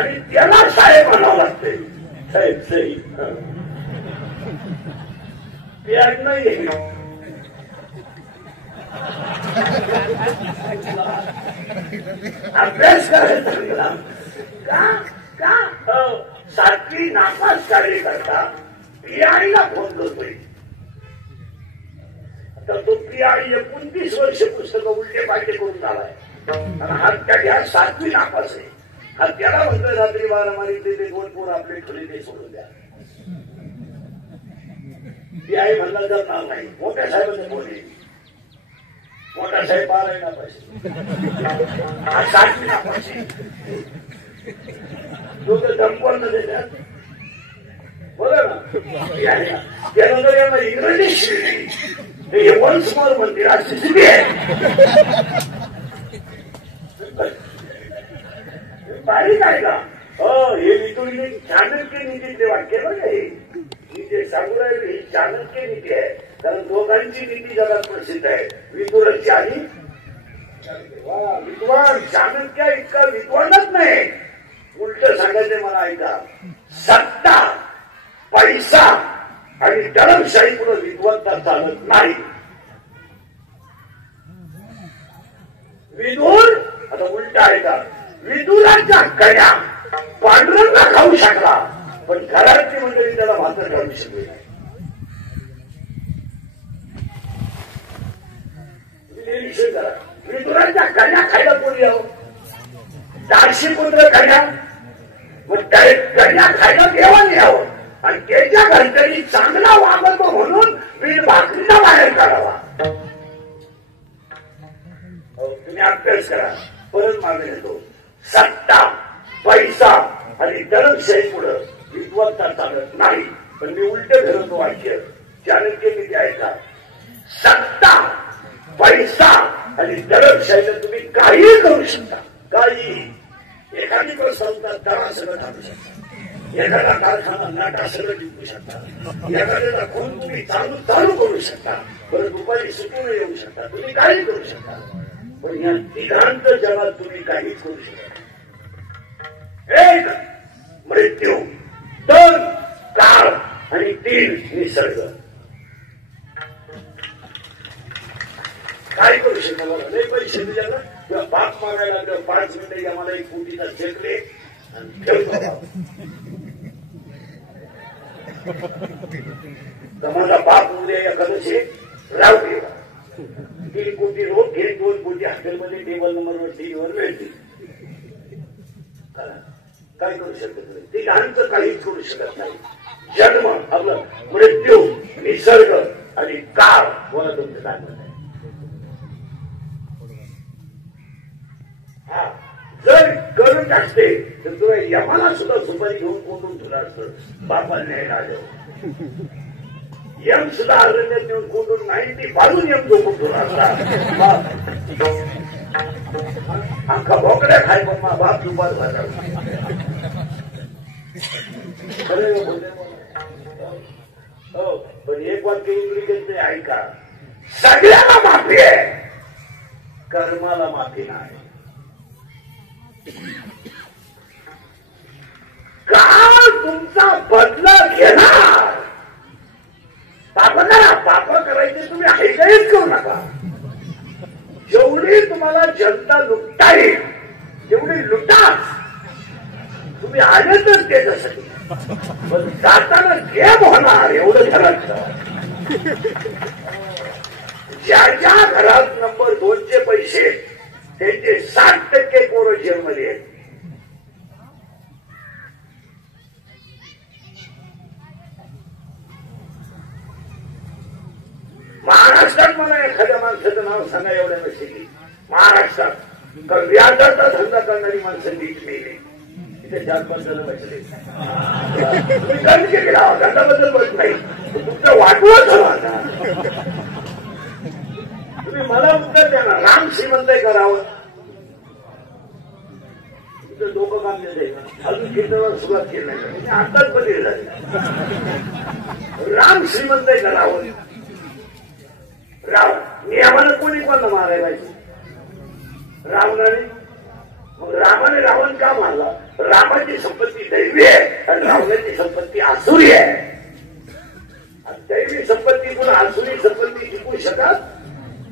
आणि त्याला साहेब म्हणावं लागते. साहेब साहेब प्याज नाही अभ्यास करायचा का का 7वी नापास कार्यकर्ता पीआयला फोन करतोय. आता तो पीआय 29 वर्ष पुस्तकं उलटे पालटे करून झालाय आणि हा त्या 7वी नापास आहे. हा त्याला म्हणतोय रात्री 12 मारितले ते 2 पोर आपले ठुले ते सोडून द्या. पीआय म्हणला जाणार नाही. मोठ्या साहेबांचं बोलले मोठा साहेब 12 नापास हा 7वी नापास तो तर धमकवून देतात. बोला ना त्यानंतर यांना इंग्रजी शिकली हे वन्स मोर म्हणते अशी स्थिती आहे. बारीक आहे का? हे वितुळी चाणक्य नीतीतले वाक्य बघा. हे जे सांगू राहिले ही चाणक्य नीती आहे. कारण दोघांची नीती जगात प्रसिद्ध आहे. विदुराची आणि विद्वान. चाणक्य इतका विद्वानच नाही. उलट सांगायचे मला ऐका. सत्ता पैसा आणि दडपशाही पुढे विद्वत्ता चालत नाही. विदुर आता उलट आहे का? विदुराच्या कड्या पांडुरंगा खाऊ शकला पण घराची मंडळी त्याला मात्र घालू शकली नाही. विदुराच्या कन्या खायला कोणी यावं? 400 पुत्र कन्या मग कन्या खायला देवाने यावं आणि त्याच्या घरच्यांनी चांगला वागतो म्हणून वीर भाकरीला बाहेर काढावा. तुम्ही अभ्यास करा. परत मागे येतो. सत्ता पैसा आणि दडपशाही पुढे विद्वत्ता चालत नाही. पण मी उलट फिरवतो वाक्य. चाणक्य नीती ऐका. सत्ता पैसा आणि दडपशाहीला तुम्ही काहीही करू शकता. काही एखादी संस्था तळा सगळं थांबू शकता. एखादा कारखाना नाटा सगळं जिंकू शकता. एखाद्याला खून तुम्ही चालू करू शकता. परत दुपारी सुटून येऊ शकता. तुम्ही काही करू शकता. पण या तिघांत जगात तुम्ही काहीच करू शकता. एक मृत्यू, 2 काळ आणि 3 निसर्ग. काय करू शकता? मला लय पैसे दिले किंवा बाप मागायला किंवा 5 मिनिटं या मला 1 कोटीचा चेक दे आणि ठेवतो. माझा बाप उद्या एखादं राहू दे. 3 कोटी रोज घे. 2 कोटी हॉटेलमध्ये टेबल नंबरवर टीव्हीवर मिळतील. काय करू शकत नाही. तिघांचं काहीच करू शकत नाही. जन्म आपलं मृत्यू निसर्ग आणि काळ. बोला तुमचं काय म्हणत आहे? जर करत असते तर तुला यमाला सुद्धा सुपारी घेऊन कोंडून तुला असतं. बापाला न्यायला आलं. यम सुद्धा अरण्यात नेऊन कोंडून नाही ती बाजून यम झोपून तुला असता. आमका बोकड्या खाय पण मा बाप दुपार झाला. हो पण एक वाक्य इंग्लिश ऐका. सगळ्याला माफी आहे कर्माला माफी नाही. काळ तुमचा बदला घेणार. पाप करा. पाप करायचे तुम्ही ऐकायच करू नका. जेवढी तुम्हाला जनता लुटता येईल तेवढी लुटा. तुम्ही आले तर त्याच्यासाठी पण जाताना गेम होणार एवढं घरात. ज्या घरात नंबर 2चे पैसे त्यांचे 60% पोरं जेलमध्ये आहेत. महाराष्ट्रात मला एखाद्या माणसाचं नाव सांगा एवढ्या नसेल. महाराष्ट्रात कारण व्याजाचा धंदा करणारी माणसं नीट मिळेल. तिथे 4-5 जण बसले. तुम्ही गंज केला धंदाबद्दल बोलत नाही. तुमचं वाटवं झालं. तुम्ही मला उत्तर द्या ना. राम श्रीमंत करावं तुमचं डोकं काम देत. अजून कीर्तनाला सुरुवात केली नाही. आताच बदल झाली. राम श्रीमंत करावं. राव नियमानं कोणी कोणाला मारायला पाहिजे? रावणाने मग रामाने रावण का मारला? रामाची संपत्ती दैवी आहे आणि रावणाची संपत्ती आसुरी आहे. आणि दैवी संपत्ती पुन्हा आसुरी संपत्ती टिकू शकत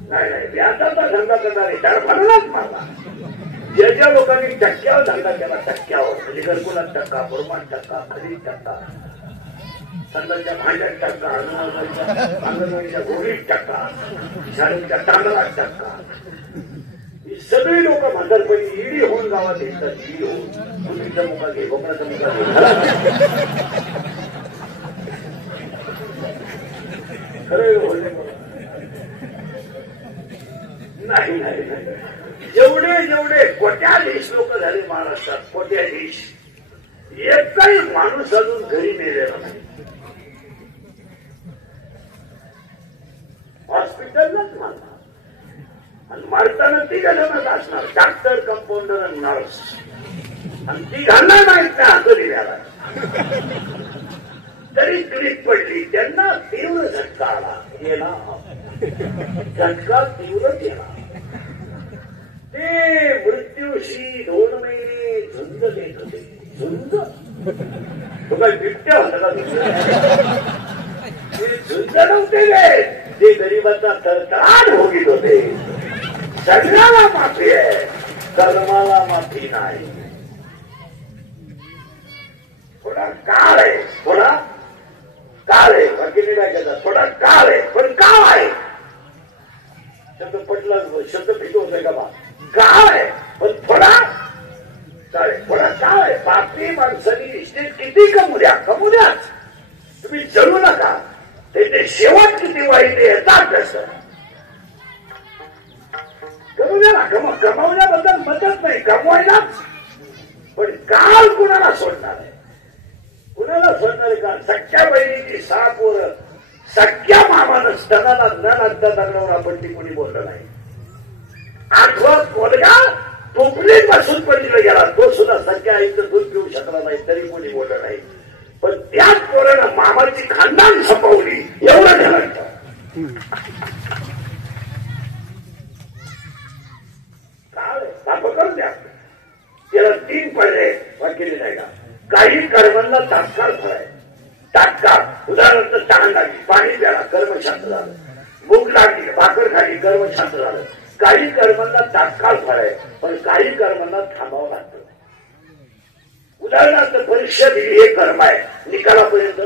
नाही. नाही व्याजाचा धंदा करणारे त्याला फळलाच मारला. ज्या ज्या लोकांनी टक्क्यावर धंदा केला, टक्क्यावर म्हणजे घरकुलात टक्का, बुरमात टक्का, खरीद टक्का, संघाच्या भांड्यात टक्का, अंगणवाडीच्या घोडीत टक्का, शाळेच्या तांदळात टक्का, ही सगळी लोक म्हातारपणी ईडी होऊन गावात येतात. ईडी होऊन मुलीचा मुका घे, कोकणाचा मुका घे, खरं बोलले नाही. नाही नाही जेवढे जेवढे कोट्याधीश लोक झाले महाराष्ट्रात, कोट्याधीश, एकही माणूस अजून घरी मेलेला नाही. हॉस्पिटललाच मारणार आणि मारताना ती जणांनाच असणार, डॉक्टर, कंपाऊंडर आणि नर्स. आणि ती घालणार नाहीत ना हात दिल्याला तरी क्लिक पडली. त्यांना तीव्र झटका आला, गेला झटका तीव्र केला. ते मृत्यूशी 2 महिने झुंज देत होते. झुंज तो काय बिबट्या होता का? ते झुंज नव्हते गे, ते गरीबाचा तरतराट भोगीत होते. सगळ्याला माफी आहे, कर्माला माफी नाही. थोडा काळ आहे, थोडा काळ आहे, बाकी काय करतात, थोडा काळ आहे पण काळ आहे. शब्द पटला, शब्द फिटो होतोय का बा? काळ आहे पण थोडा काळ आहे, थोडा काळ आहे. बाकी माणसांनी इस्टेट किती कमू द्या, कमू द्याच, तुम्ही जळू नका. ते शेवट किती वाईट येतात कसं कमू द्या ना. कमवण्याबद्दल मतच नाही, कमवायलाच. पण काळ कुणाला सोडणार आहे? कुणाला सोडणार आहे का? सख्या बहिणीची 6 पोरं, सख्या मामानं स्तनाला न लागता दगडावर आपण ती कोणी बोललं नाही. 8वा पोरगा टोपलीत बसून पडलेला गेला, तो सुद्धा सख्या आईचं दूध पिऊ शकला नाही, तरी कोणी बोललं नाही. पण त्याच पोरानं मामाची खानदान संपवली, एवढं झालं. काय करून द्या. त्याला 3 पडले, वाक्य नाही का? काही कर्मांना तात्काळ फळ आहे. तात्काळ उदाहरणार्थ तहान लागली, पाणी प्याला, कर्म शांत झालं. भूक लागली, भाकर खाली, कर्म शांत झालं. काही कर्मांना तात्काळ फळ आहे, पण काही कर्मांना थांबावं लागतं. उदाहरणार्थ परीक्षा दिली, हे कर्म आहे, निकालापर्यंत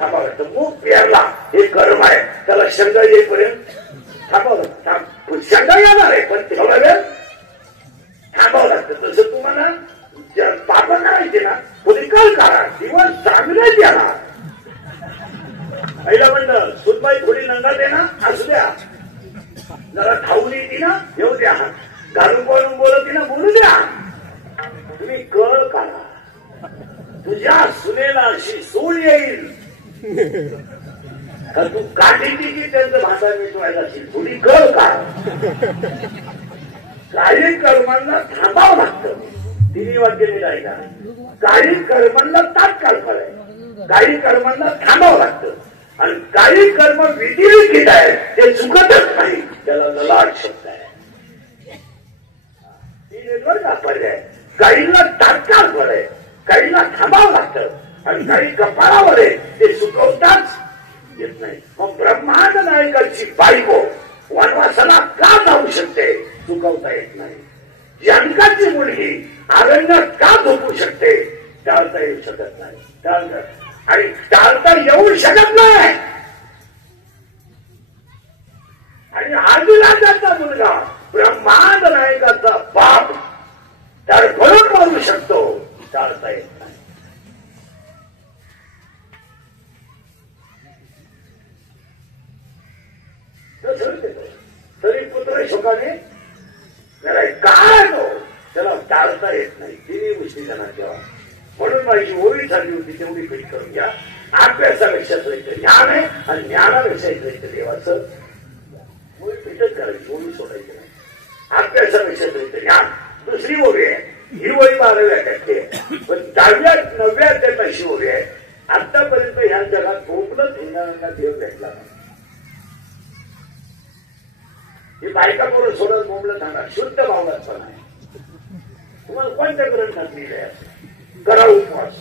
थांबावं लागतं. मूग पेरला, हे कर्म आहे, त्याला शंका येईपर्यंत थांबावं लागतं. शंका येणार आहे पण थोडा वेळ थांबावं लागतं. तसं तुम्हाला पाप करायचे ना, निकाल काढा, दिवस चांगले द्याला. पहिला म्हणलं सुनबाई थोडी नंगा दे ना, असू द्या. जरा खाऊन येते ना, येऊ द्या. घालून बोलून बोलत ना, बोलू द्या. तुम्ही कळ काढा. तुझ्या सुनेला अशी सूड येईल का तू काढीची की त्यांचं भाषा मिटवायला असेल. थोडी कळ काढ. काही कर्मांना थांबावं लागतं. 3 वाक्य नाही का? काही कर्मांना तात्काळ फळ आहे, काही कर्मांना थांबावं लागतं, आणि काही कर्म विधिलिखित आहे, ते चुकतच नाही, त्याला ललाट शब्द आहे. 3 का पर्याय. काहींना तात्काळ फळ आहे, काहींना थांबावं लागतं, आणि काही कपाळावर आहे, ते चुकवताच येत नाही. मग ब्रह्मांड नायकाची बायको वनवासाला का जाऊ शकते? चुकवता येत नाही. जनकाची मुलगी अरण्यात का झोपू शकते? टाळता येऊ शकत नाही. आणि टाळता येऊ शकत नाही. आणि आदिराजाचा मुलगा ब्रह्मांड नायकाचा बाप तडफडून मारू शकतो, टाळता येत नाही. तरी पुत्र शोकाने काय नो त्याला टाळता येत नाही. 3 गोष्टी त्यांना ठेवा. म्हणून माझी ओळी झाली होती तेवढी फिट करून घ्या. अभ्यासापेक्षा श्रेष्ठ ज्ञान आहे, आणि ज्ञानापेक्षा श्रेष्ठ देवाचं ओळी फिटच करायची, ओळी सोडायची नाही. अभ्यासापेक्षा श्रेष्ठ ज्ञान. दुसरी ओळी आहे, ही ओळी 12व्या टक्के, पण 10व्या 9व्या अध्यायाची ओळी आहे. आतापर्यंत ह्या जगात भोपलंच हिंदांना देव भेटला नाही. ही बायका करून सोडत बोंबलं सांगा, शुद्ध भावनात पण आहे. लोकांच्या ग्रंथात लिहिलंय करा उपवास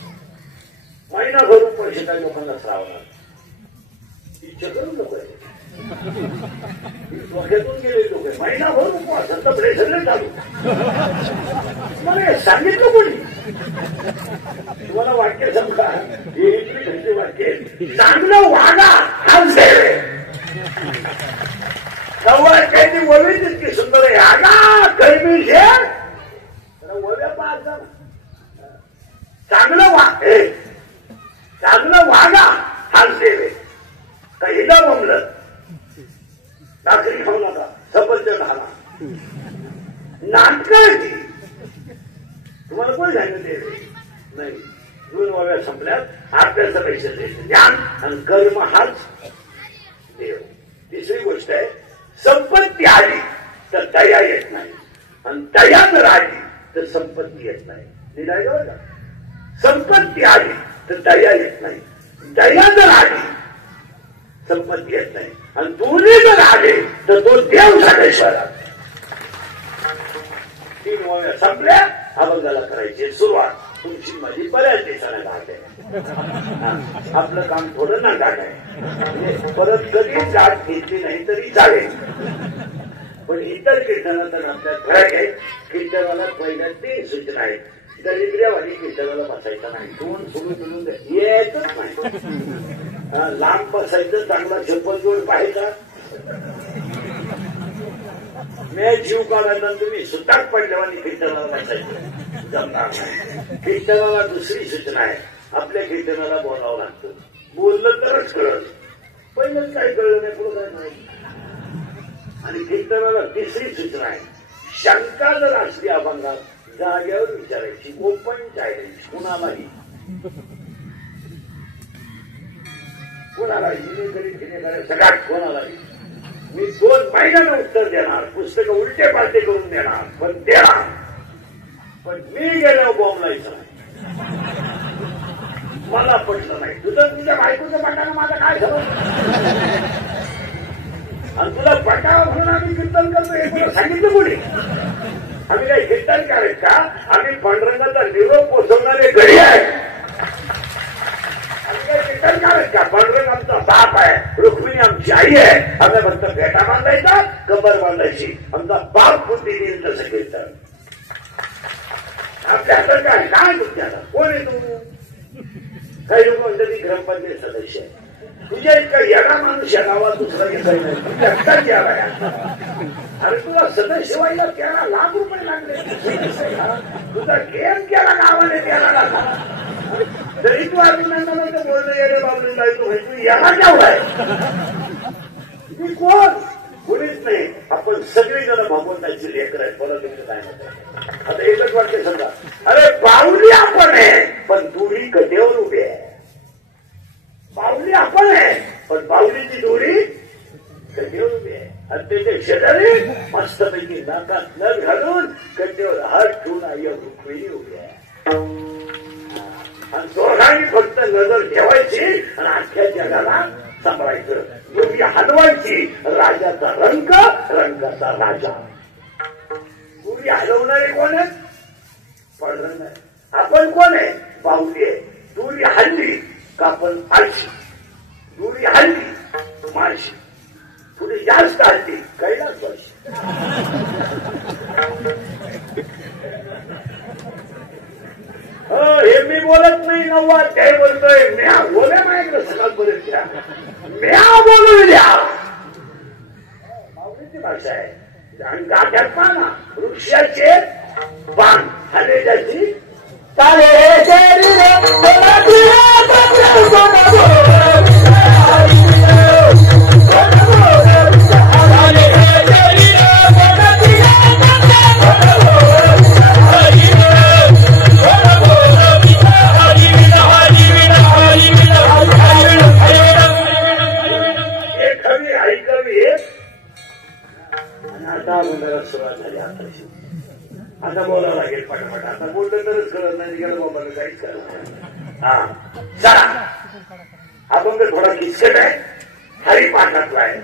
महिनाभर उपवास काही लोकांना श्रावणार इच्छा करून लोक डोक्यातून गेले लोक महिनाभर उपवास पुढे सगळे चालू मला सांगितलं कोणी तुम्हाला वाक्य समजा हे वाक्य चांगलं वागा हाच देवे सव्वा काही ववी तितकी सुंदर आहे आगा कैमी घे वव्या पाच चांगलं वागा हाच देवे हिला म्हणलं भाकरी खाऊ नका सफरचंद खाला नाटक तुम्हाला कोणी सांगितलं देवे नाही दोन वव्या संपल्यात आपल्याचं पैसे ज्ञान आणि कर्म हाच देव तिसरी गोष्ट आहे संपत्ती आली तर दया येत नाही आणि दया जर आली तर संपत्ती येत नाही लिहिलाय का संपत्ती आली तर दया येत नाही दया जर आली संपत्ती येत नाही आणि दोन्ही जर आले तर तो देव साडेश्वरा 3 वव्या संपल्या अभंगाला करायची सुरुवात तुमची माझी बऱ्याच दिवसाने गाठ आहे आपलं काम थोडं ना गाठ आहे परत कधी गाठ घेतली नाही तरी चालेल पण इतर कीर्तनात आपल्या फरक आहे कीर्तनाला पहिल्या 3 सूचना आहेत दरिद्र्यावाली कीर्तनाला बसायचं नाही तोंड सुरू मिळून येतच नाही लांब बसायचं चांगला चप्पल जोड पाहायचा मी जीव काढायला तुम्ही सुताक पडल्यावानी कीर्तनाला बसायचं जमणार नाही कीर्तनाला दुसरी सूचना आहे आपल्या कीर्तनाला बोलावं लागतं बोललं तरच कळत पहिलंच काय कळलं नाही पुढं काय नाही आणि कीर्तनाला तिसरी सूचना आहे शंका जर असली अभंगात जागेवर विचारायची ओपन चायलेंज कुणालाही सगळ्यात कोणालाही मी 2 महिन्यानं उत्तर देणार पुस्तकं उलटे पालटे करून देणार पण देणार पण मी गेल्यावर बोंबलायचं नाही मला पटलं नाही तुझ्या बायकोचं पटानं माझं काय झालं आणि तुला पटावा म्हणून आम्ही कीर्तन करतो हे तुला सांगितलं कोणी आम्ही काही कीर्तन करायच का आम्ही पांडुरंगाचा निरोप पोचवणारे घडी आहे आम्ही काही कीर्तन करायच का पांडुरंग आमचा बाप आहे रुक्मिणी आमची आई आहे आम्ही फक्त भेटा बांधायचा कंबर बांधायची आमचा बाप बुद्धी देईल तसं कीर्तन आपल्या हातात काय बुद्धी आता कोण आहे तू काही लोक म्हणतात की ग्रामपंचायत सदस्य आहे तुझ्या इतका येणा माणूस या गावात दुसरा घेतला नाही तुझ्या हक्कात गेला अरे तुला सदस्य व्हायला 13 लाख रुपये लागले तुझा गेम केला गावाने 13 लाख तरी तू अभिनंदनाचं बोलणं येणे बाबून जायचो तू याला केवढा आहे मी कोण कोणीच नाही आपण सगळेजण भगवंताची लेकर आहेत परत तुमचं काय म्हणतात आता एकच वाक्य समजा अरे बाहुली आपण आहे पण दुरी कटेवर उभी आहे बाहुली आपण आहे पण बाहुलीची दोरी कटेवर उभी आहे आणि त्याच्या शेजारी मस्तपैकी नाकात नर घालून कटेवर हात ठेवून आई रुक्मिणी उभी आहे आणि दोघांनी फक्त नजर ठेवायची आणि अख्ख्या जगाला सांभाळायचं दोघी हलवायची राजाचा रंग रंगाचा राजा दोघी हलवणारे कोण आहेत पांडुरंग आहे आपण कोण आहे बाहुली आहे दोरी हल्ली का आपण आळशी दोरी हल्ली माळशी थोडी जास्त हल्ली कैलास वर्षी हे मी बोलत नाही नव्वा ते बोलतोय म्या बोल्या माझ्याकडे सकाळपर्यंत म्या बोलू द्या माऊलीची भाषा आहे आणि गाठ्यात पाना वृक्षाचे पान हलेजाची आता बोलावं लागेल पटापट आता बोललं तरच करत नाही गेलं बाबाला काहीच करत हा चला अभंग थोडा किचकट आहे हरिपाठातला आहे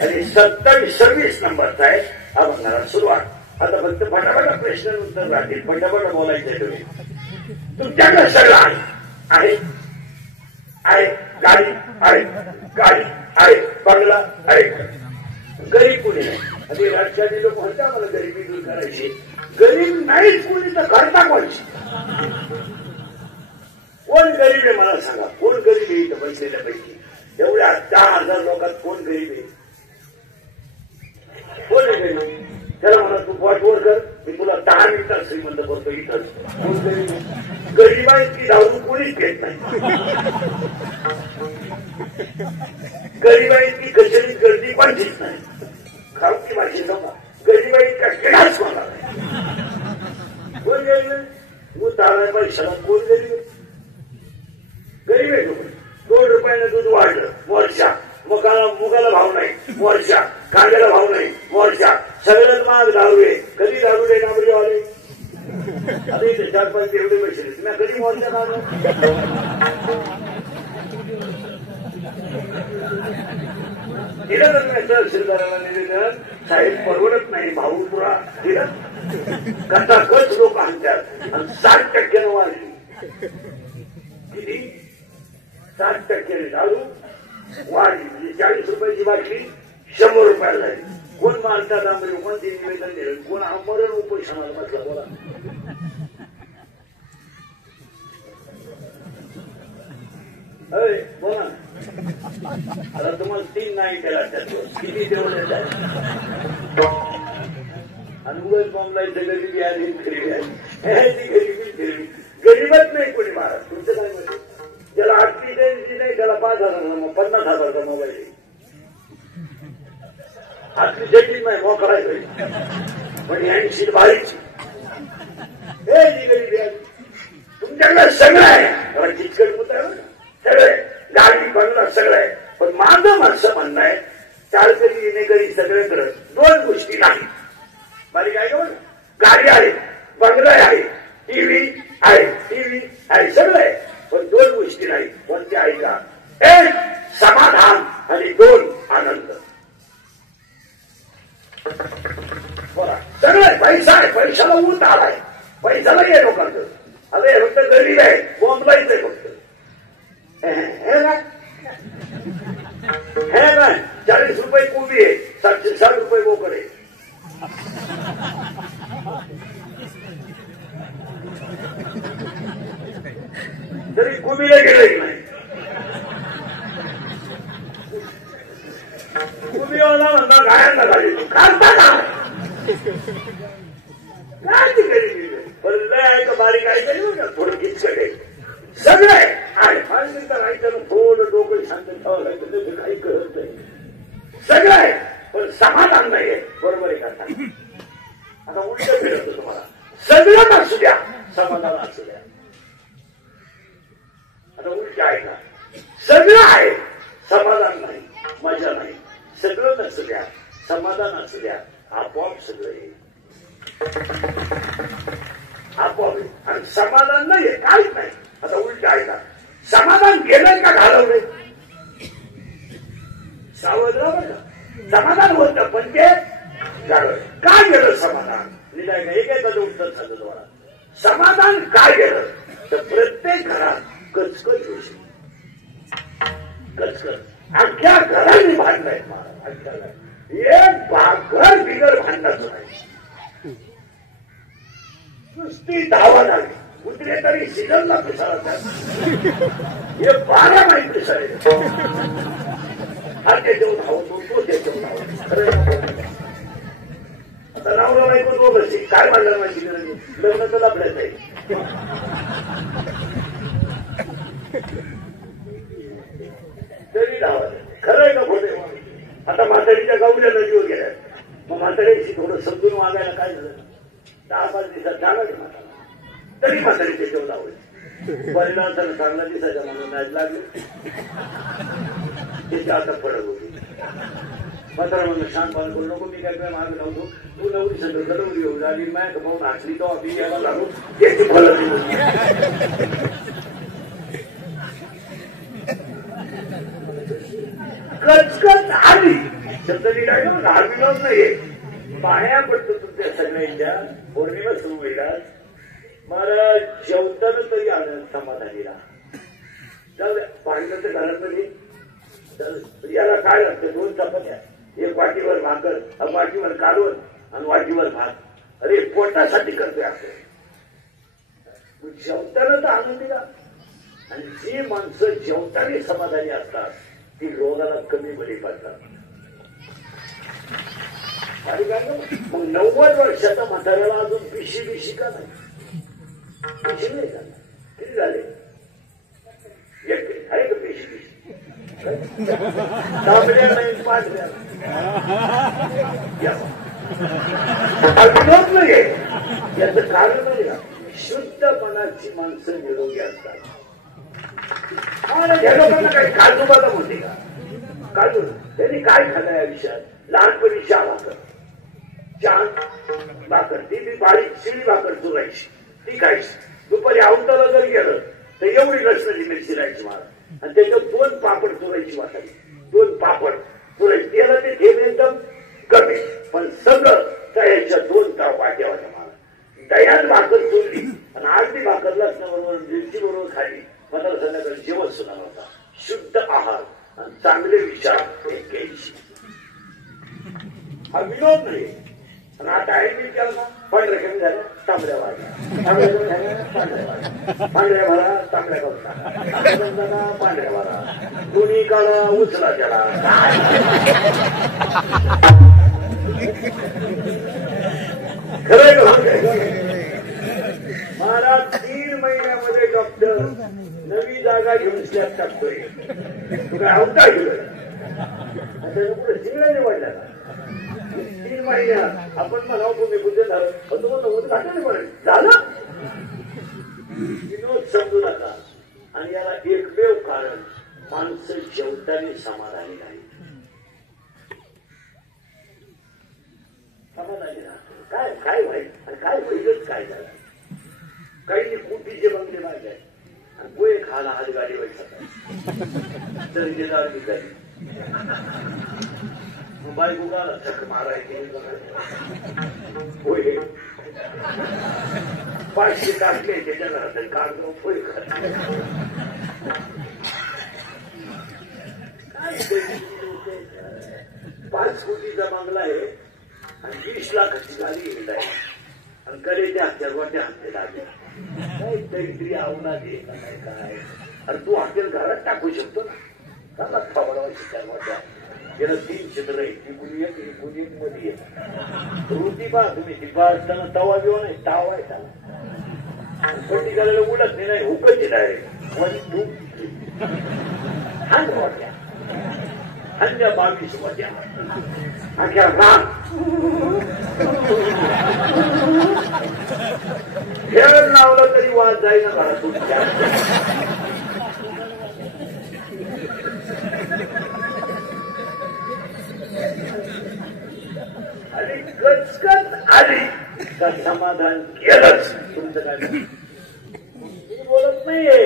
आणि 27-26 नंबरचा आहे अभंगाला सुरुवात आता फक्त फटाफट प्रश्न उत्तर राहतील, फटाफट बोलायचे तुम्ही. तुमच्याकडे सगळं आहे, आहे गाडी आहे, गाडी आहे, बंगला आहे, गरीब कोणी नाही. आणि राजकारणी लोक म्हणतात मला गरिबी दूर करायची. गरीब नाहीच कोणी तर करता कोणची? कोण गरीब आहे मला सांगा, कोण गरीब आहे इथं पैसेल्यापैकी? एवढ्या 10,000 लोकात कोण गरीब आहे? कोण आहे गरीब? त्याला म्हणा तू पोटवर कर, मी तुला 10 मिनिटात श्रीमंत करतो. इथंच कोण गरीब? गरीबा इतकी दारू कोणीच घेत नाही. गरीबा इतकी कचेरीत गर्दी कोणतीच नाही. खावती माझी नका गरीबा इतका किडाच होणार नाही. कोण गरीब आहे? तू तारा पैशाला कोण गरीब आहे? गरीब आहे तो. 2 रुपयानं दूध वाढलं मोर्चा, मुगाला भाव नाही मोर्चा, कांद्याला भाव नाही मोर्चा, सगळ्यात महाग दारू आहे. कधी दारू दे नाबरी आले आता इथे 4-5 एवढे पैसे तुम्ही कधी मोर्चा काढला? दिलं तर तुम्ही तहसीलदाराला निवेदन, साहेब परवडत नाही भाऊ पुरा दिलं. कथाकच लोक आणतात आणि 60% वाढली. किती? 60% दारू वाढली. म्हणजे 40 रुपयाची बाटली 100 रुपयाला झाली. कोण मारतात आंबरी? कोणते निवेदन दिलं? कोण आमरण उपोषणाला बसला? बोला. बोला. आता तुम्हाला 3 नाही केला त्यात किती तेवढे आणि उगाच बॉम्बलायचं गरिबी आली गरीबी आली. ती गरिबी गरीबी गरीबच नाही कोणी महाराज. तुमचं काय म्हणजे? ज्याला 8 द्यायची नाही त्याला 5,000 50,000चा मोबाईल आहे. आतली जटीच नाही मोकळायचं पण 80 भारीची. हे जी गरिबी आली. तुमच्याकडे सगळं आहे, चिचकट मुद्दा सगळं गाडी बंगला सगळं आहे. पण माझं माणसं म्हणणं आहे 4 करी येणेकरी सगळ्याकडे 2 गोष्टी नाही. माझी काय का गाडी आहे, बंगला आहे, टीव्ही आहे, सगळं आहे. पण 2 गोष्टी नाही. कोणत्या आहे का? 1 समाधान आणि 2 आनंद. बोला. सगळं पैसा आहे, पैशाला ऊत आलाय, पैशाला ये लोकांचं. अरे फक्त गरीब आहे, बॉम्बलाच आहे फक्त. हे ना 40 रुपये कोबी आहे, 760 रुपये बोकड आहे. तरी कोबीला गेलं नाही. कोबीवाला म्हणता गायांना गाडी काढता का? काय ती गरीबी पण लय आहे का बारीक आहे का? थोडं किचकट आहे. सगळं आहे. ऐकायला थोडं डोकं शांत ठेवावं लागतं, काही कळत नाही. सगळं आहे पण समाधान नाहीये. बरोबर आहे का? आता उलट फिरवतो तुम्हाला. सगळं असू द्या, समाधान असू द्या. आता उलट आहे का? सगळं आहे, समाधान नाही, मजा नाही. सगळं नसू द्या, समाधान असू द्या, आपोआप सगळं येईल. आपोआप. आणि समाधान नाहीये, काहीच नाही. आता उलट आहे का? समाधान गेलंय का घालवलंय? सावध राहा बरं. समाधान होतं पण ते घालवलं. काय गेलं समाधान? निदाय का एकाचं उत्तर झालं तुम्हाला. समाधान काय गेलं तर प्रत्येक घरात कचकच होईल. कचकच अख्ख्या घरांनी भांडलंय महाराज. अख्ख्या एक घर बिगर भांडणाचं नाही. नुसती धावा झाली. कुत्रे तरी सीझनला पिसाळा हे 12 महिने पिसाळे. हा त्याच्यावर धावतो, तो त्याच्यावर धावतो. आता नावला बायको दोघंच काय म्हणलं माहिती लग्न तर लपड्यात आहे. तरी धावा खरंय का खोटे? आता म्हातारीच्या गावल्या नदीवर गेल्या. मग म्हातारीशी थोडं समजून वागायला काय झालं? 10-5 दिवसात झालं की म्हातारा तरी म्हातारी त्याच्यावर धावली. परिणाम चांगला दिसायचा म्हणून नाही लागले. त्याची आता पडत होती. म्हातारा म्हणून शांतपणे करू नको, मी काय माग नव्हतो. तू नवरी सगळं गडवली होऊ झाली. मॅक पाहून हसली तो आम्ही यायला लागू. त्याची फलं कचकच आली. शब्द लिहिला हार्विनॉज नाहीये. पाया पडतो तुमच्या सगळ्यांच्या पौर्णिमा सुरू होईल मला जेवताना तरी आनंद समाधानी राहा जाऊ द्या पाहिलं तर घरामध्ये याला काय लागतं 2 चपात्या 1 वाटीवर भाकर वाटीवर कालवण आणि वाटीवर भात अरे पोटासाठी करतोय आपण जेवताना तर आनंदी राहा आणि जी माणसं जेवताना समाधानी असतात ती रोगाला कमी बळी पडतात मग 90 वर्षाचा म्हाताऱ्याला अजून पिशी का नाही पिशी नाही का किती झाले आहे का पिशी तांबड्या नाही पांढऱ्या विनोद नाही याचं कारण नाही का शुद्ध मनाची माणसं निरोगी असतात या लोकांना काही काजू बदाम होते का काजू त्यांनी काय खाल्लं या विषयात लहानपणी चहा भाकर ती बारीक शिळी भाकर चुरायची ती खायची दुपारी आवताला जर गेलं तर एवढी लसणाची मिरची राहायची मला आणि त्याच्यात 2 पापड चुरायची वाटायची 2 पापड चुरायची त्याला ते थेंब एकदम कमी पण सगळं तयाच्या 2 वाट्या होत्या मला दयान भाकर चुरली आणि अर्धी भाकर लसणाबरोबर मिरची बरोबर खाली मला संध्याकाळी जेवण सुद्धा होता शुद्ध आहार आणि चांगले विचार घ्यायची हा विनोद नाही आणि आता ऍडमिट केलं ना पांढऱ्या कमी झाल्या तांबड्या वाढल्या तांबड्या कमी झाल्या पांढऱ्या भरा तांबड्या करून पांढऱ्या भरा दोन्ही काळा उचला त्याला खरं महाराज 3 महिन्यामध्ये डॉक्टर नवी जागा घेऊन स्लॅब टाकतोय तू काय आवता गेलं पुढे शिंगडा निवडल्या 3 महिन्यात आपण म्हणावं तुम्ही बुद्ध झालं झालं विनोद समजू नका आणि याला एकमेव कारण माणसं जेवताना समाधानी नाही समाधानी राहत काय काय व्हायचं आणि काय व्हायचंच काय झालं काही कुटीचे बंगले मागे आहेत आणि गोळे खाला हात गाडी व्हायचा तरी दारू झाली बायको गाला चक मारायची 500 टाकले त्याच्या घरात काढ पोय काय 5 कोटीचा बंगला आहे आणि 20 लाखाची गाडी घेत आहे आणि कलेच्या हत्यारवाट्या हत्या लागल्या काय तरी आवना दे काय काय अरे तू हत्यार घरात टाकू शकतो ना त्याला खबरवायची काय वाट्या गेलं 3 चित्र आहे ती कुणी एक मध्ये येत वृत्ती पहा तुम्ही ती पहा असताना तवा बिवा नाही ताव आहे त्याला पट्टी करायला उलट नाही हुकत डायरेक्ट 1 2 3 वाट्या अन्य 22 वाट्या अख्या राम खेळ लावलं तरी वाद जाईना घरात तुमच्या आणि कचकच आली का समाधान केलंच तुमचं काय बोलत नाहीये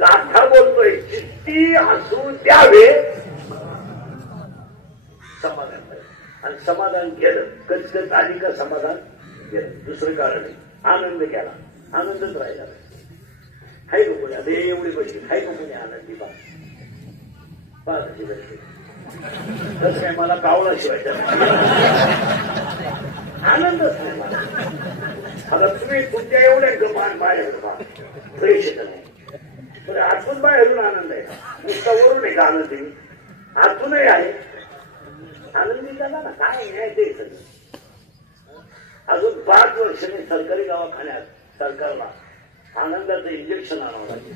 गाथा बोलतोय किती हसू द्यावे समाधान आणि समाधान केलं कचकच आली का समाधान केलं दुसरं कारण नाही आनंद केला आनंदच राहिला हाय का कोणी आता एवढी पैसे हाय का कोणी आनंदी पाच तसं काय मला कावळा शिवायचा आनंदच नाही मला आता तुम्ही तुमच्या एवढ्या गमान बाहेर फ्रेश नाही तर आतून बाहेरून आनंद आहे नुसता वरून आहे का आनंदी आतूनही आहे आनंदी झाला ना काय न्याय ते अजून 5 वर्षांनी सरकारी दवाखान्यात सरकारला आनंदाचं इंजेक्शन आणावं लागेल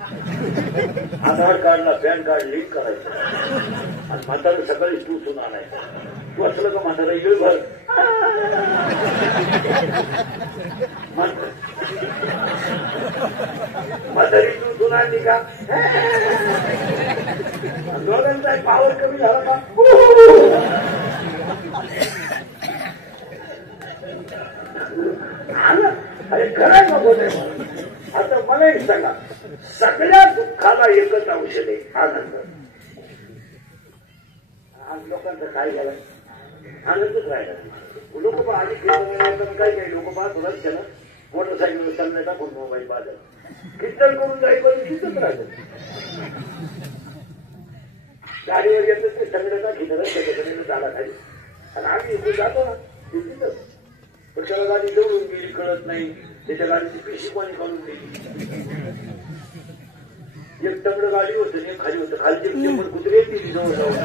आधार कार्डला पॅन कार्ड लिंक करायचं आणि म्हातारा सकाळी टूसून आणायचं तू असलं का म्हातारा येईल भर म्हातारी टूसून आणली का दोघांचा पावर कमी झाला का अरे खरंय का बोलते आता मला एक सांगा सगळ्या दुःखाला एकच औषध आहे आनंद आज लोकांचं काय झालं आनंदच राहिला नाही. लोक पहा आणि कीर्तन काय काय लोक पाहत होतात त्याला मोटरसायकल चाललंय टाकून मोबाईल पाहत कीर्तन करून जाईपर्यंत तिथंच राहिलं. गाडीवर येतं ते संगड्याचा खिचडा त्याच्याकडे झाला खाली आणि आम्ही इथे जातो ना तिथंच. पण त्याला गाडी जवळून गेली कळत नाही. त्याच्या गाडीची पिशी पाणी काढून गेली. एक तंगड गाडी होतं आणि एक खाली होतं. खालची शंभर कुत्रे येतील जवळ जाऊन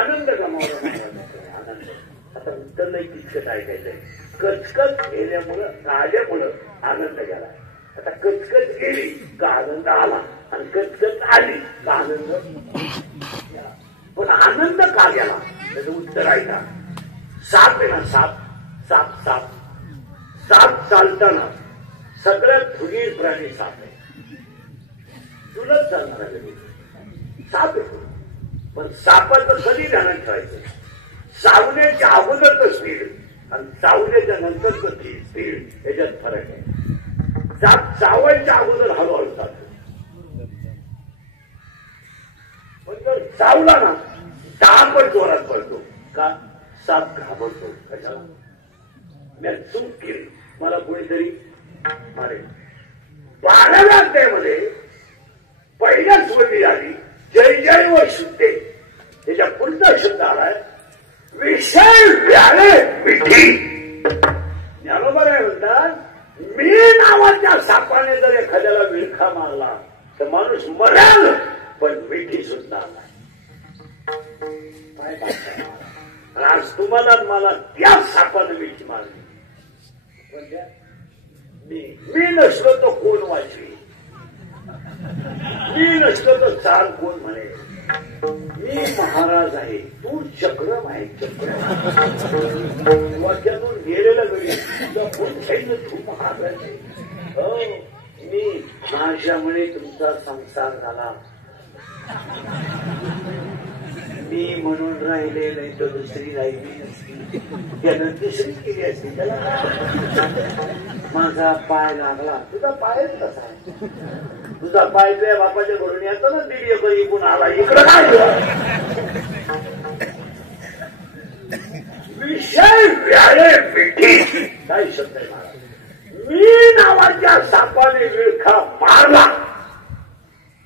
आनंद गमावला. आनंद आता उत्तर नाही किचकट ऐकायचंय. कचकच गेल्यामुळं आल्यामुळं आनंद गेला. आता कचकच गेली का आनंद आला आणि कचकच आली का आनंद. पण आनंद का गेला त्याचं उत्तर ऐका. साप आहे ना साप साप साप साप चालताना सगळ्यात फुगीर प्राणी साप आहे. तुलाच चालणार साप आहे. पण सापाचं कधी ध्यानात ठेवायचं. चावण्याच्या अगोदरच स्पीड आणि चावण्याच्या नंतरच स्पीड याच्यात फरक आहे. साप चावायच्या अगोदर हळूहळू चालतो. पण जर चावला ना 10 पट जोरात पडतो. का साप घाबरतो. कशाला मी चूक केली मला कोणीतरी मारेल. 12व्या अध्यायामध्ये पहिल्याच वळी आली जय जय व शुद्धे. त्याच्या पुढचा शब्द आलाय विषय व्याळे मिठी. ज्ञानोबा काय म्हणतात मी नावाच्या सापाने जर एखाद्याला विळखा मारला तर माणूस मरेल पण मिठी सुटणार नाही. आज तुम्हाला मला त्या सापाने मिठी मारली. मी नसलो तो कोण वाचवी. मी नसलो तो चाल कोण म्हणे. मी महाराज आहे तू चक्रम आहे. चक्रम वाक्यातून गेलेला गडी तुझा कोण खाईन तू महाराज आहे. हो मी माझ्यामुळे तुमचा संसार झाला. मी म्हणून राहिले नाही तर दुसरी राहिली नसती. त्यानं दुसरी केली असती. त्याला माझा पाय लागला. तुझा पायच कसा आहे. तुझा पाय तुझ्या बापाच्या घरून येतो ना 1.5 एकर इकून आला. इकडं काय विषय व्याळे पिठी. काय शब्द आहे मला. मी नावाच्या सापाने विळखा मारला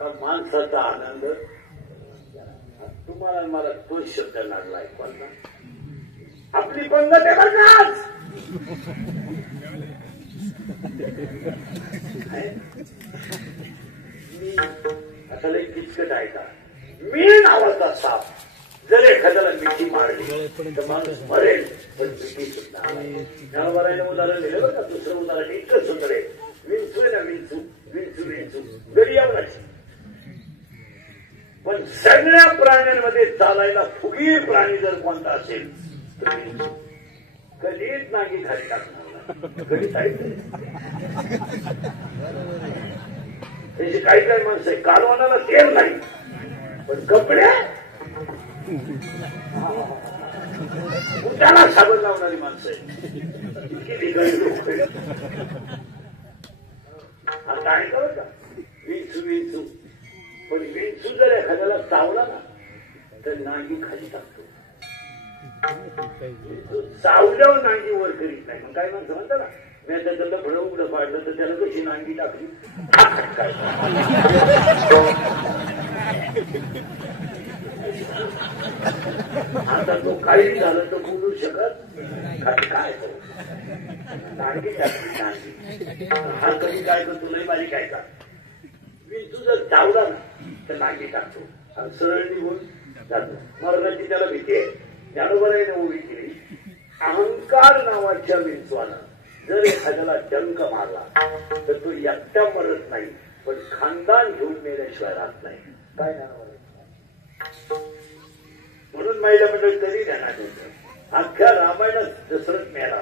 तर माणसाचा आनंद. तुम्हाला मला तोच शब्द लागला ऐकवाल ना. आपली पंगत आहे बघाच. मी आता लई किचकट आहे का. मी नावाचा साप जर एखाद्याला मिठी मारली तर माणूस मरेल पण मिठी सुद्धा ज्ञानोबारायला उदाहरण दिलं बरं का. दुसरं उदाहरण इतकं सुंदर आहे. विंचू आहे ना विंचू विंचू विंचू घरी यावं. पण सगळ्या प्राण्यांमध्ये चालायला फुगीर प्राणी जर कोणता असेल तर विंचू. कधीच नागी खाली टाकणार कधी त्याची काही काही माणसं आहे कालवानाला तेल नाही पण कपड्या त्याला साबण लावणारी माणसं आहे. इतकी बिघडली लोक आता आहे का बरं का. विंचू विंचू पण विंचू जर एखाद्याला चावला ना तर नांगी खाली टाकतो. चावल्यावर नांगी वर करीत नाही. मग काय माणसं म्हणतात ना मी त्याचं लफडं उघडं पाडलं तर त्याला कशी नांगी टाकली. आता तो काही झालं तर बोलू शकत काय तो नांगी टाकली नांगी. हा कधी काय करतो लई बारीक आहे का. विंचू जर चावला ना तर नांगी टाकतो आणि सरळ निघून जातो. मरणाची त्याला भीती आहे. ज्ञानोबारायने उभी केली. अहंकार नावाच्या विंचवानं जर एखाद्याला डंक मारला तर तो एकटा मरत नाही पण खानदान घेऊन मेल्याशिवाय राहत नाही. काय म्हणून महिला मंडळ तरी ध्यानात येतं. अख्ख्या रामायणात दशरथ मेला